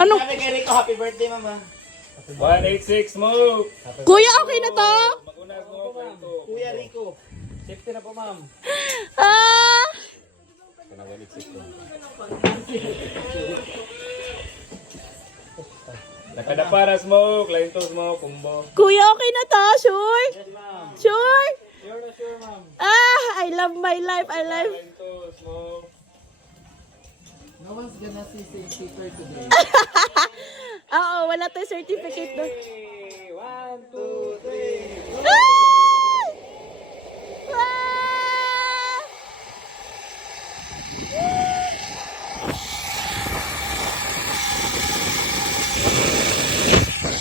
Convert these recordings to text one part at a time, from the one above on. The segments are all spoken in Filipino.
Ano? Sabi kay Rico, happy birthday, mama. 186 move. Kuya, okay na to? Magunag mo kay ito. Kuya Rico. Safety na po, ma'am. Ah! Nakadapara smoke, lain to smoke, kumbo. Kuya, okay na to? Sure? Yes, ma'am. Sure? Sure na sure, ma'am. Ah, I love my life. I love... Lain to smoke. No one's gonna see secret today. Oo, wala tayong certificate doon. 1, 2, 3. Ah! Ah!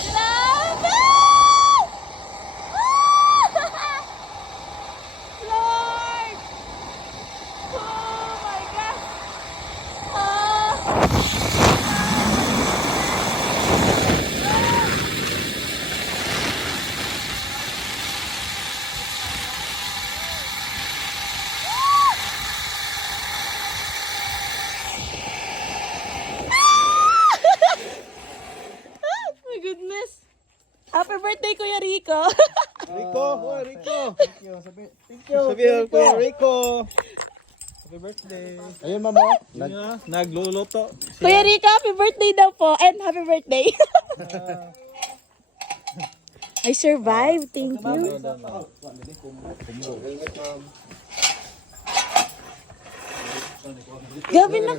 Love it! Ah! Lord! Oh my God! Ah! My goodness. Happy birthday, Kuya Rico. Rico, Kuya Rico. Thank you. Thank you. Sabi Kuya Rico. Happy birthday. Ayun, mama. Nagluluto. Kuya Rico, happy birthday daw po. And happy birthday. I survived. Thank you. Gabi na.